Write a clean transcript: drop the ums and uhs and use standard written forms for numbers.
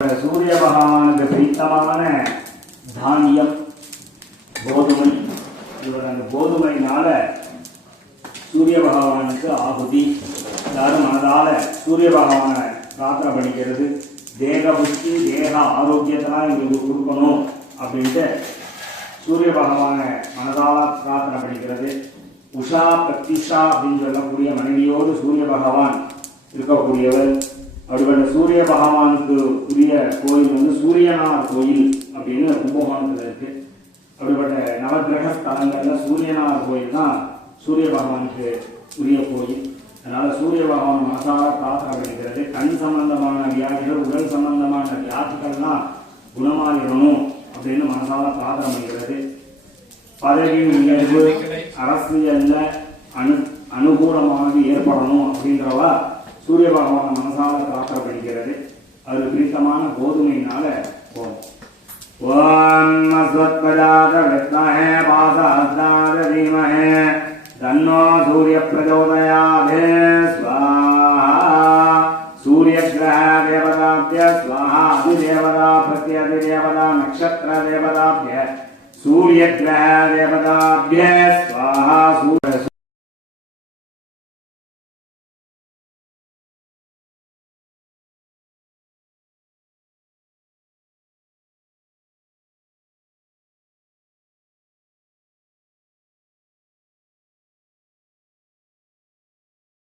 சூரிய பகவானுக்கு பிடித்தமான தானியம் கோதுமை. இவர் அந்த கோதுமையினால சூரிய பகவானுக்கு ஆகுதி. எல்லாரும் மனதால சூரிய பகவானை பிரார்த்தனை பண்ணிக்கிறது. தேக புஷ்டி தேக ஆரோக்கியத்தெல்லாம் இவங்களுக்கு கொடுக்கணும் அப்படின்ட்டு சூரிய பகவானை மனதால பிரார்த்தனை பண்ணிக்கிறது. உஷா பிரத்யுஷா அப்படின்னு சொல்லக்கூடிய மனைவியோடு சூரிய பகவான் இருக்கக்கூடியவர். அப்படிப்பட்ட சூரிய பகவானுக்கு உரிய கோயில் வந்து சூரியனார் கோயில் அப்படின்னு கும்பகோணத்தில் இருக்கு. அப்படிப்பட்ட நவகிரக ஸ்தலங்கள்ல சூரியனார் கோயில் தான் சூரிய பகவானுக்கு உரிய கோயில். அதனால சூரிய பகவான் மனசார பிரார்த்தனை பண்ணிக்கிறது. கண் சம்பந்தமான வியாதிகள் உடல் சம்பந்தமான வியாதிகள்லாம் குணமாகிடணும் அப்படின்னு மனசார பிரார்த்தனை பண்ணிக்கிறது. பதவி உயர்வு அரசியல்ல அனுகூலமாக ஏற்படணும் அப்படின்றவா சூரிய பகவான் மனசால பிரார்த்தனை பண்ணிக்கிறது. அது பிடித்தமான கோதுமையினால ஓம் அஸ்வத்பஜாத வித்மஹே பாசஹஸ்தாத தீமஹே தன்னோ சூரிய பிரச்சோதயாத் ஸ்வாஹா. சூரிய கிரக தேவதாப்ய ஸ்வாஹா. அதிதேவதா பிரத்யதிதேவதா நக்ஷத்திர தேவதாப்ய சூரிய கிரக தேவதாப்ய ஸ்வாஹா.